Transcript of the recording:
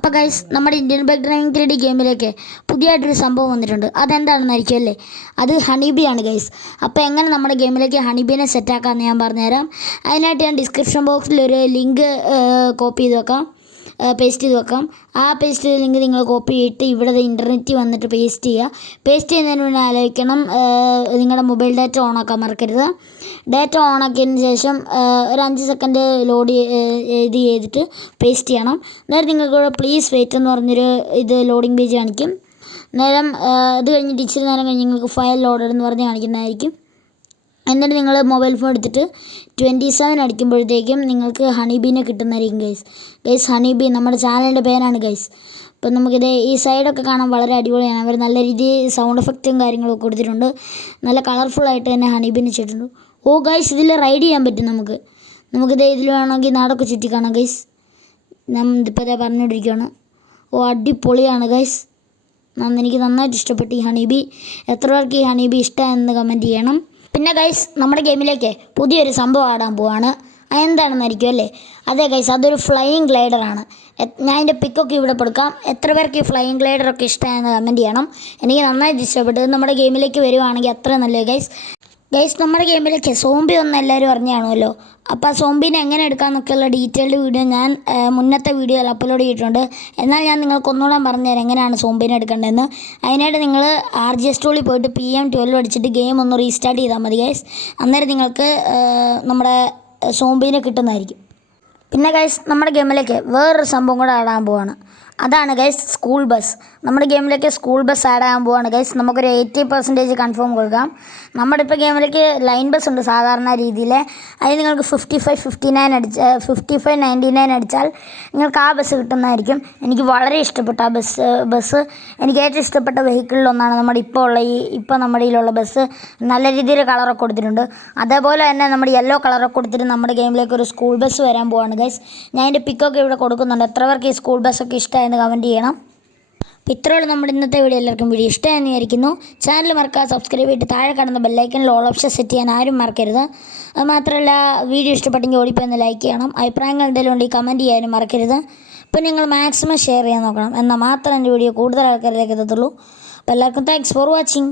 അപ്പോൾ ഗൈസ് നമ്മുടെ Indian bike driving 3D ഗെയിമിലേക്ക് പുതിയതായിട്ടൊരു സംഭവം വന്നിട്ടുണ്ട്. അതെന്താണെന്നായിരിക്കും അല്ലേ? അത് ഹണിബി ആണ് ഗൈസ്. അപ്പോൾ എങ്ങനെ നമ്മുടെ ഗെയിമിലേക്ക് ഹണിബീനെ സെറ്റാക്കാമെന്ന് ഞാൻ പറഞ്ഞുതരാം. അതിനായിട്ട് ഞാൻ ഡിസ്ക്രിപ്ഷൻ ബോക്സിൽ ഒരു ലിങ്ക് കോപ്പി ചെയ്ത് വെക്കാം, പേസ്റ്റ് ചെയ്ത് വെക്കാം. ആ പേസ്റ്റ് ചെയ്ത ലിങ്ക് നിങ്ങൾ കോപ്പി ചെയ്തിട്ട് ഇവിടെ ഇൻ്റർനെറ്റിൽ വന്നിട്ട് പേസ്റ്റ് ചെയ്യുക. പേസ്റ്റ് ചെയ്യുന്നതിന് മുന്നേ ആലോചിക്കണം നിങ്ങളുടെ മൊബൈൽ ഡാറ്റ ഓണാക്കാൻ മറക്കരുത്. ഡാറ്റ ഓണാക്കിയതിന് ശേഷം ഒരു 5 സെക്കൻഡ് ലോഡ് ചെയ്തിട്ട് പേസ്റ്റ് ചെയ്യണം. നേരെ നിങ്ങൾക്ക് പ്ലീസ് വെയിറ്റ് എന്ന് പറഞ്ഞൊരു ലോഡിംഗ് പേജ് കാണിക്കും. നേരം അത് കഴിഞ്ഞിട്ട് ഇച്ചിരി നേരം കഴിഞ്ഞ് നിങ്ങൾക്ക് ഫയൽ ലോഡഡ് എന്ന് പറഞ്ഞ് കാണിക്കുന്നതായിരിക്കും. എന്നിട്ട് നിങ്ങൾ മൊബൈൽ ഫോൺ എടുത്തിട്ട് 27 അടിക്കുമ്പോഴത്തേക്കും നിങ്ങൾക്ക് ഹണിബീനെ കിട്ടുന്നതായിരിക്കും ഗൈസ്. ഹണിബി നമ്മുടെ ചാനലിൻ്റെ പേരാണ് ഗൈസ്. അപ്പം നമുക്കിത് ഈ സൈഡൊക്കെ കാണാൻ വളരെ അടിപൊളിയാണ്. അവർ നല്ല രീതിയിൽ സൗണ്ട് എഫക്റ്റും കാര്യങ്ങളൊക്കെ കൊടുത്തിട്ടുണ്ട്. നല്ല കളർഫുള്ളായിട്ട് തന്നെ ഹണിബീനെ ചെയ്തിട്ടുണ്ട്. ഓ ഗൈസ്, ഇതിൽ റൈഡ് ചെയ്യാൻ പറ്റും നമുക്കിത് ഇതിൽ വേണമെങ്കിൽ നാടൊക്കെ ചുറ്റി കാണാം ഗൈസ്. ഇതിപ്പോൾ ഇതേ പറഞ്ഞുകൊണ്ടിരിക്കുകയാണ്. ഓ അടിപൊളിയാണ് ഗൈസ്. എനിക്ക് നന്നായിട്ട് ഇഷ്ടപ്പെട്ടു ഈ ഹണിബി. എത്ര പേർക്ക് ഈ ഹണിബി ഇഷ്ടമാണെന്ന് കമൻറ്റ് ചെയ്യണം. പിന്നെ ഗൈസ്, നമ്മുടെ ഗെയിമിലേക്ക് പുതിയൊരു സംഭവം ആടാൻ പോവാണ്. അതെന്താണെന്നായിരിക്കും അല്ലേ? അതെ ഗൈസ്, അതൊരു ഫ്ലൈയിങ് ഗ്ലൈഡറാണ്. ഞാൻ അതിൻ്റെ പിക്കൊക്കെ ഇവിടെ കൊടുക്കാം. എത്ര പേർക്ക് ഈ ഫ്ലൈയിങ് ഗ്ലൈഡറൊക്കെ ഇഷ്ടമായെന്ന് കമൻറ്റ് ചെയ്യണം. എനിക്ക് നന്നായിട്ട് ഇഷ്ടപ്പെട്ടു. നമ്മുടെ ഗെയിമിലേക്ക് വരുവാണെങ്കിൽ അത്ര നല്ലത് ഗൈസ്. നമ്മുടെ ഗെയിമിലേക്ക് സോംബി ഒന്ന് എല്ലാവരും അറിഞ്ഞാണല്ലോ. അപ്പോൾ ആ സോംബീനെ എങ്ങനെ എടുക്കാമെന്നൊക്കെയുള്ള ഡീറ്റെയിൽഡ് വീഡിയോ ഞാൻ മുന്നത്തെ വീഡിയോയിൽ അപ്ലോഡ് ചെയ്തിട്ടുണ്ട്. എന്നാൽ ഞാൻ നിങ്ങൾക്കൊന്നുകൂടെ പറഞ്ഞുതരാം എങ്ങനെയാണ് സോംബീനെ എടുക്കേണ്ടതെന്ന്. അതിനായിട്ട് നിങ്ങൾ RGS ടൂളിൽ പോയിട്ട് PM12 അടിച്ചിട്ട് ഗെയിം ഒന്ന് റീസ്റ്റാർട്ട് ചെയ്താൽ മതി ഗൈസ്. അന്നേരം നിങ്ങൾക്ക് നമ്മുടെ സോംബീനെ കിട്ടുന്നതായിരിക്കും. പിന്നെ ഗൈസ്, നമ്മുടെ ഗെയിമിലേക്ക് വേറൊരു സംഭവം കൂടെ ആടാൻ പോവാണ്. അതാണ് ഗൈസ് സ്കൂൾ ബസ്. നമ്മുടെ ഗെയിമിലേക്ക് സ്കൂൾ ബസ് ആഡ് ആകാൻ പോവാണ് ഗൈസ്. നമുക്കൊരു 80% കൺഫേം കൊടുക്കാം. നമ്മുടെ ഇപ്പോൾ ഗെയിമിലേക്ക് ലൈൻ ബസ് ഉണ്ട് സാധാരണ രീതിയിൽ. അതിന് നിങ്ങൾക്ക് 5599 അടിച്ചാൽ നിങ്ങൾക്ക് ആ ബസ് കിട്ടുന്നതായിരിക്കും. എനിക്ക് വളരെ ഇഷ്ടപ്പെട്ട ആ ബസ് എനിക്ക് ഏറ്റവും ഇഷ്ടപ്പെട്ട വെഹിക്കിളിലൊന്നാണ് നമ്മുടെ നമ്മുടെ ഇതിലുള്ള ബസ്. നല്ല രീതിയിൽ കളറൊക്കെ കൊടുത്തിട്ടുണ്ട്. അതേപോലെ തന്നെ നമ്മുടെ യെല്ലോ കളറൊക്കെ കൊടുത്തിട്ട് നമ്മുടെ ഗെയിമിലേക്ക് ഒരു സ്കൂൾ ബസ് വരാൻ പോവാണ് ഗൈസ്. ഞാൻ അതിൻ്റെ പിക്കൊക്കെ ഇവിടെ കൊടുക്കുന്നുണ്ട്. എത്ര പേർക്ക് ഈ സ്കൂൾ ബസ്സൊക്കെ ഇഷ്ടമായെന്ന് കമൻറ്റ് ചെയ്യണം. അപ്പോൾ ഇത്രയുള്ള നമ്മുടെ ഇന്നത്തെ വീഡിയോ. എല്ലാവർക്കും വീഡിയോ ഇഷ്ടമായെന്ന് വിചാരിക്കുന്നു. ചാനൽ മറക്കാതെ സബ്സ്ക്രൈബ് ചെയ്തിട്ട് താഴെ കാണുന്ന ബെല്ലൈക്കണിൽ ഓൾ ഓപ്ഷൻ സെറ്റ് ചെയ്യാൻ ആരും മറക്കരുത്. അത് മാത്രമല്ല, വീഡിയോ ഇഷ്ടപ്പെട്ടെങ്കിൽ ഓടിപ്പോയി ലൈക്ക് ചെയ്യണം. അഭിപ്രായങ്ങൾ എന്തെങ്കിലും ഉണ്ടെങ്കിൽ കമൻറ്റ് ചെയ്യാനും മറക്കരുത്. അപ്പോൾ നിങ്ങൾ മാക്സിമം ഷെയർ ചെയ്യാൻ നോക്കണം. എന്നാൽ മാത്രമേ എൻ്റെ വീഡിയോ കൂടുതൽ ആൾക്കാരിലേക്ക് എത്തത്തുള്ളൂ. അപ്പോൾ എല്ലാവർക്കും താങ്ക്സ് ഫോർ വാച്ചിങ്.